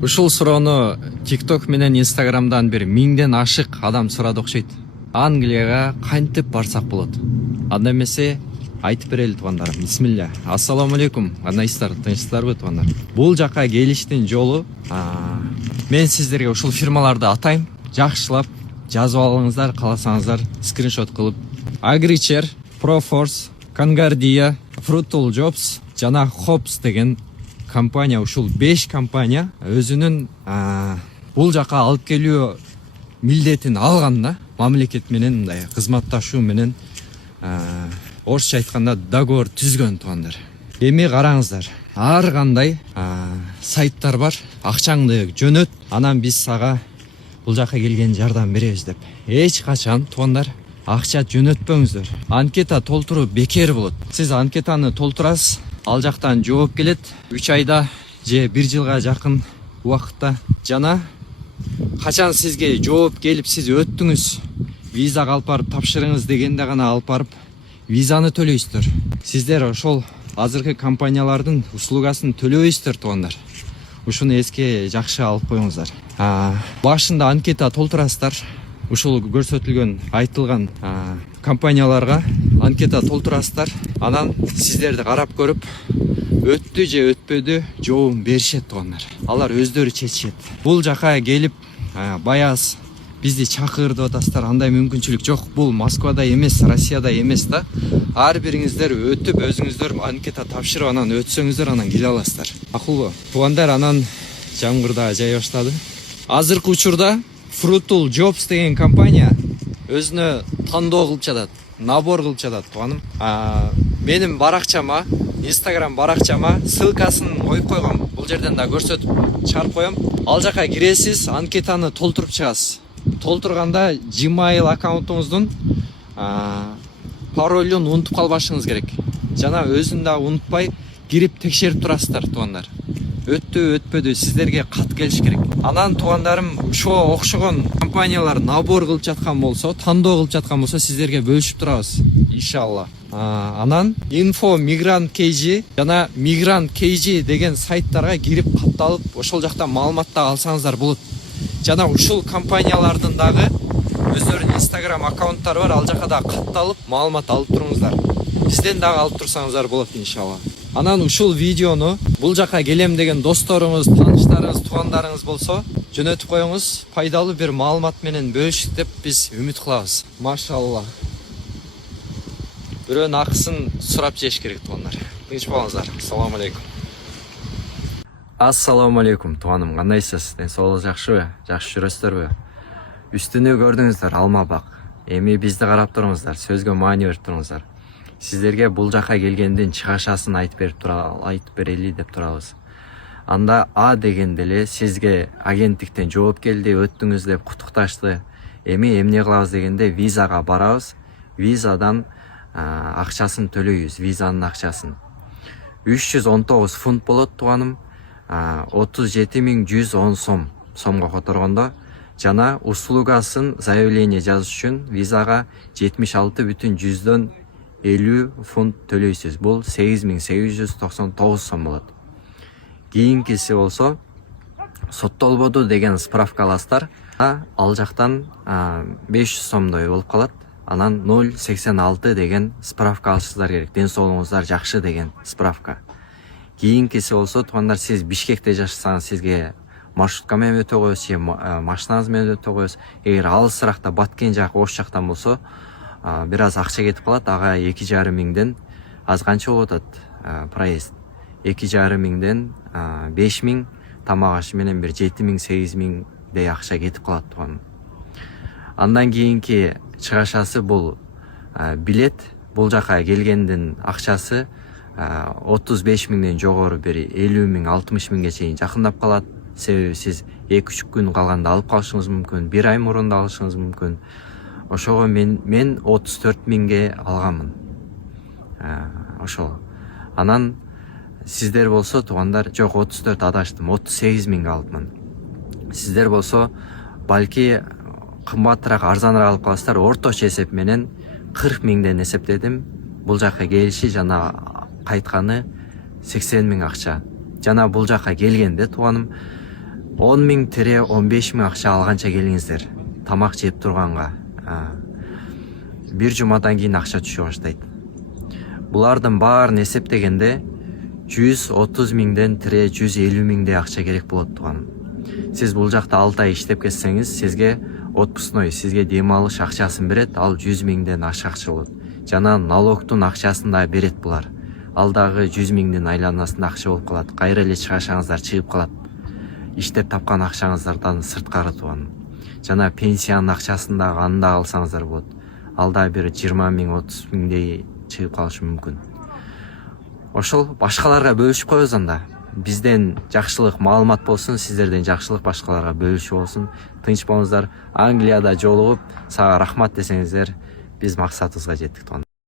Ушул суроону TikTok менен Instagram'дан бир 1000ден ашык адам сурады окшойт. Англияга кантип барсак болот? Анда эмесе айтып берели туугандар. Бисмилля. Ассаламу алейкум. Кандайсыздар? Тынчсыздарбы туугандар? Бул жака келиштин жолу мен сиздерге ушул фирмаларды атайм. Жакшылап жазып алыңыздар, кааласаңыздар скриншот кылып. Agricher, Proforce, Concordia, Frutal Jobs жана Hops деген компания, ушул 5 компания өзүнүн бул жака алып келүү милдетин алган да, мамлекет менен мындай кызматташуу менен орусча айтканда договор түзгөн туугандар. Эми караңыздар, ар кандай сайттар бар, акчаңды жөнөт, анан биз сага бул жака келген жардам беребиз деп. Эч качан туугандар акча жөнөтпөңүздөр. Анкета толтуруу бекер болот. Сиз анкетаны толтурасыз, ал жактан жооп келет 3 айда же 1 жылга жакын убакытта. Жана качан сизге жооп келип сиз өттүңүз, визага алып барып тапшырыңыз дегенде гана алып барып визаны төлөйсүздөр. Сиздер ошол азыркы компаниялардын услугасын төлөбөйсүздөр туугандар. Ушуну эске жакшы алып коюңуздар. Башында анкета толтурасыздар. Ушул көрсөтүлгөн айтылган компанияларга анкета толтурасыздар. Анан сиздерди карап көрүп өттү же өтпөдү жообун беришет туугандар. Алар өздөрү чечишет. Бул жака келип баягы бизди чакырды атасыздар, андай мүмкүнчүлүк жок. Бул Москвада эмес, Россияда эмес да. Ар бириңиздер өтүп өзүңүздөр анкета тапшырып анан өтсөңүздөр анан келе аласыздар. Акылбы? Туугандар, анан жамгыр да жай баштады. Азыркы учурда Frutal Jobs деген компания өзүнө тандоо кылып жатат, набор кылып жатат тууганым. Менин баракчама, Instagram баракчама ссылкасын коюп койгом. Бул жерден да көрсөтүп чыгарып коем. Ал жака киресиз, анкетаны толтуруп чыгасыз. Толтурганда Gmail аккаунтуңуздун паролун унутуп калбашыңыз керек. Жана өзүн да унутпай кирип текшерип турасыздар туугандар. Өттү, өтпөдү, сиздерге кат келиш керек. Анан туугандарым, ошого окшогон компаниялар набор кылып жаткан болсо, тандоо кылып жаткан болсо, сиздерге бөлүшүп турабыз, иншалла. Анан Info Migrant KG жана Migrant KG деген сайттарга кирип катталып, ошол жактан маалымат да алсаңыздар болот. Жана ушул компаниялардын дагы өздөрүнүн Instagram аккаунттары бар, ал жака да катталып маалымат алып туруңуздар. Бизден дагы алып турсаңыздар болот, иншалла. Анан ушул видеону бул жака келем деген досторуңуз, тааныштарыңыз, туугандарыңыз болсо, жөнөтүп коюңуз. Пайдалуу бир маалымат менен бөлүшүк деп биз үмүт кылабыз. Машалла. Бирөөнүн акысын сурап жеш керек туугандар. Тынч болуңуздар. Ассаламу алейкум. Ассаламу алейкум тууганым, кандайсыз? Ден соолугуңуз жакшыбы? Жакшы жүрөсүздарбы? Үстүнү көрдүңүздөр, алма бак. Эми бизди карап туруңуздар, сөзгө маани берип туруңуздар. Сиздерге бул жака келгендин чыгашасын айтып берели деп турабыз. Анда А дегенде эле сизге агенттиктен жооп келди, өттүңүз деп куттукташты. Эми эмне кылабыз дегенде визага барабыз. Визадан акчасын төлөйбүз, визанын акчасын. 319 фунт болот тууганым. 37110 сомго которгондо, жана услугасын заявление жазыш үчүн визага 76,50 фунт төлөйсүз. Бул 8899 сом болот. Кийинкиси болсо соттолбоду деген справка аласыздар. Ал жактан 500 сомдой болуп калат. Анан 086 деген справка алышыңыздар керек. Ден соолугуңуздар жакшы деген справка. Кийинкиси болсо туугандар, сиз Бишкекте жашасаңыз сизге маршрутка менен өтө коебуз же машинаңыз менен өтө коебуз. Эгер алысыракта Баткен жак, Ош жактан болсо бир аз акча кетип калат. Ага 2,5 миңден аз канча болуп атат проезд. 2,5 миңден 5 миң, тамак ашы менен бир 7 миң, 8 миңдей акча кетип калат тууганым. Андан кийинки чыгашасы бул билет. Бул жака келгендин акчасы 35 миңден жогору бери 50 миң, 60 миңге чейин жакындап калат. Себеби сиз 2-3 күн калганда алып калышыңыз мүмкүн, 1 ай мурунда алышыңыз мүмкүн. Ошого мен 34 миңге алганмын. Ошол. Анан сиздер болсо туугандар, жок, 34 адаштым, 38 миңге алыпмын. Сиздер болсо балки кымбатыраак, арзаныраак алып каласыздар. Орточо эсеп менен 40 миңден эсептедим. Бул жака келиши жана кайтканы 80 миң акча. Жана бул жака келгенде тууганым 10 миң тире 15 миң акча алганча келиңиздер. Тамак жеп турганга. Бир жумадан кийин акча түшө баштайт. Булардын баарын эсептегенде 130 миңден тире 150 миңдей акча керек болот туган. Сиз бул жакта 6 ай иштеп кетсеңиз, сизге отпускной, сизге дем алыш акчасын берет, ал 100 миңден ашык акча болот. Жана налогтун акчасын да берет булар. Ал дагы 100 миңдин айланасында акча болуп калат. Кайра эле чыгашаңыздар чыгып калат. Иштеп тапкан акчаңыздардан сырткары туган. Жана пенсиянын акчасын дагы анда алсаңыздар болот. Ал да бир 20 миң 30 миңдей чыгып калышы мүмкүн. Ошол башкаларга бөлүшүп коебуз анда. Бизден жакшылык маалымат болсун, сиздерден жакшылык башкаларга бөлүшүп болсун. Тынч болуңуздар. Англияда жолугуп, сага рахмат десеңиздер, биз максатыбызга жеттик.